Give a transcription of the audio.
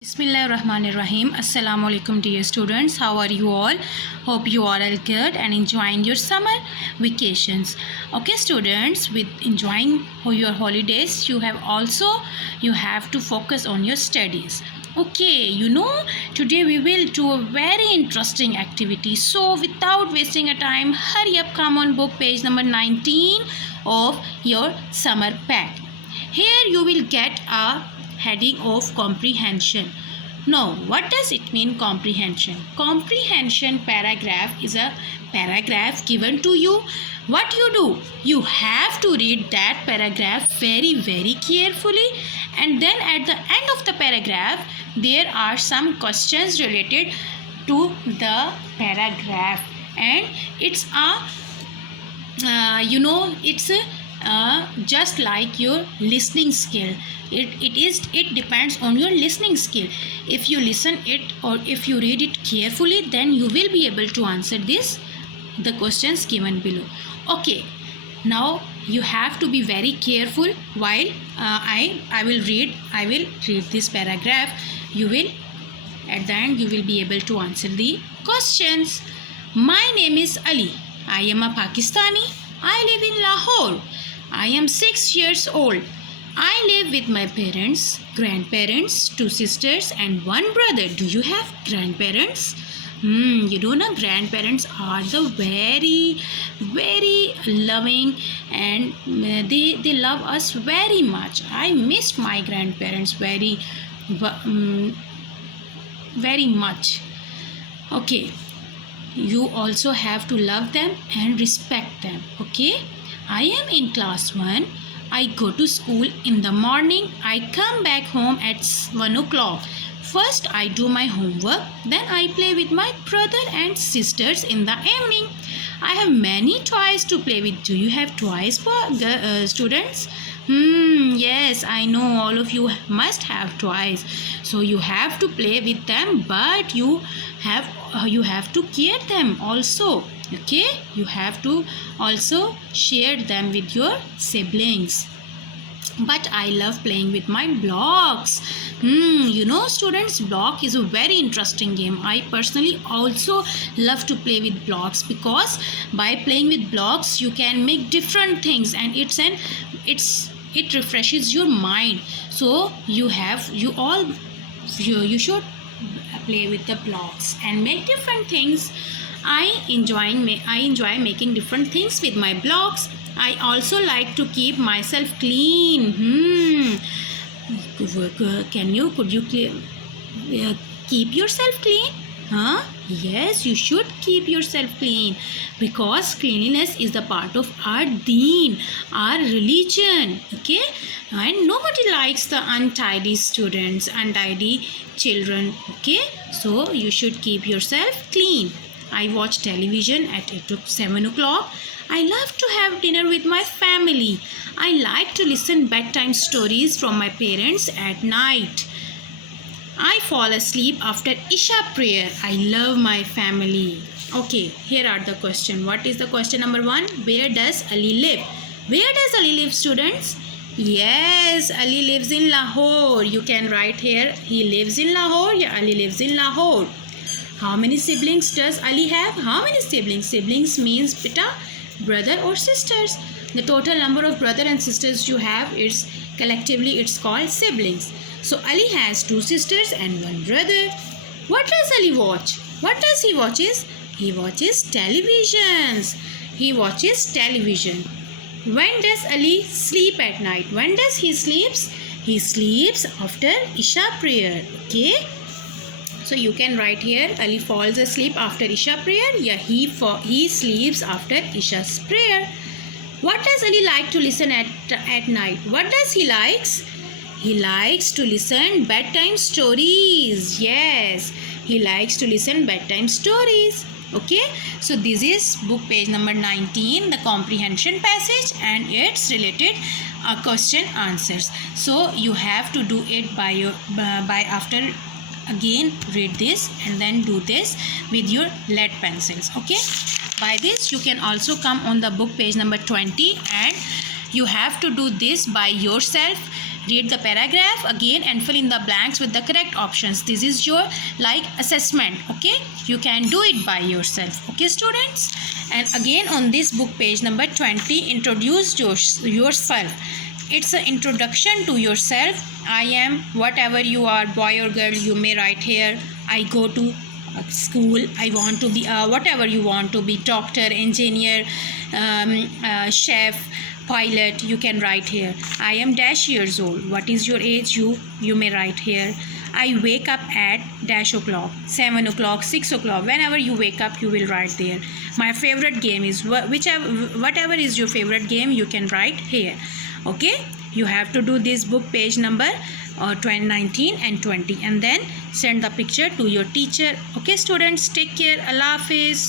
Bismillahirrahmanirrahim. Assalamu alaikum dear students. How are you all? Hope you are all good and enjoying your summer vacations. Okay students, with enjoying your holidays, you have to focus on your studies. Okay, today we will do a very interesting activity. So without wasting a time, hurry up, come on book page number 19 of your summer pack. Here you will get a heading of comprehension. Now, what does it mean, comprehension? Comprehension paragraph is a paragraph given to you. What you do? You have to read that paragraph very carefully, and then at the end of the paragraph there are some questions related to the paragraph, and it's just like your listening skill. It depends on your listening skill. If you listen it or if you read it carefully, then you will be able to answer the questions given below. Okay, now you have to be very careful while I will read this paragraph. At the end you will be able to answer the questions. My name is Ali. I am a Pakistani. I live in Lahore. I am 6 years old. I live with my parents, grandparents, 2 sisters and 1 brother. Do you have grandparents? Grandparents are the very loving, and they love us very much. I miss my grandparents very much. Okay, you also have to love them and respect them. Okay, I am in class 1. I go to school in the morning. I come back home at 1 o'clock. First I do my homework, then I play with my brother and sisters in the evening. I have many toys to play with. Do you have toys for students? Yes, I know all of you must have toys. So you have to play with them, but you have to care them also. Okay, you have to also share them with your siblings. But I love playing with my blocks. Students, block is a very interesting game. I personally also love to play with blocks, because by playing with blocks you can make different things, and it refreshes your mind. So you should play with the blocks and make different things. I enjoy making different things with my blocks. I also like to keep myself clean. Could you keep yourself clean? Yes, you should keep yourself clean, because cleanliness is the part of our deen, our religion. Okay, and nobody likes the untidy students, untidy children. Okay, so you should keep yourself clean. I watch television at 7 o'clock. I love to have dinner with my family. I like to listen bedtime stories from my parents at night. I fall asleep after Isha prayer. I love my family. Okay, here are the question. What is the question number 1? Where does Ali live? Where does Ali live, students? Yes, Ali lives in Lahore. You can write here, he lives in Lahore. Yeah, Ali lives in Lahore. How many siblings does Ali have? How many siblings? Siblings means beta, brother or sisters. The total number of brother and sisters you have is collectively it's called siblings. So Ali has 2 sisters and 1 brother. What does Ali watch? What does he watches? He watches televisions. He watches television. When does Ali sleep at night? When does he sleeps? He sleeps after Isha prayer. Okay. So you can write here, Ali falls asleep after Isha prayer. Yeah, he sleeps after Isha's prayer. What does Ali like to listen at night? What does he likes? He likes to listen bedtime stories. Yes, he likes to listen bedtime stories. Okay, so this is book page number 19, the comprehension passage, and its related question answers. So you have to do it by after. Again read this and then do this with your lead pencils. Okay, by this you can also come on the book page number 20, and you have to do this by yourself Read the paragraph again and fill in the blanks with the correct options. This is your like assessment. Okay, you can do it by yourself. Okay students, and again on this book page number 20, introduce yourself. It's an introduction to yourself. I am whatever you are, boy or girl, you may write here. I go to school. I want to be whatever you want to be, doctor, engineer, chef, pilot, you can write here. I am dash years old. What is your age? You may write here. I wake up at dash o'clock, 7 o'clock, 6 o'clock. Whenever you wake up, you will write there. My favorite game is whatever is your favorite game, you can write here. Okay, you have to do this book page number 19 and 20, and then send the picture to your teacher. Okay students, take care. Allah Hafiz.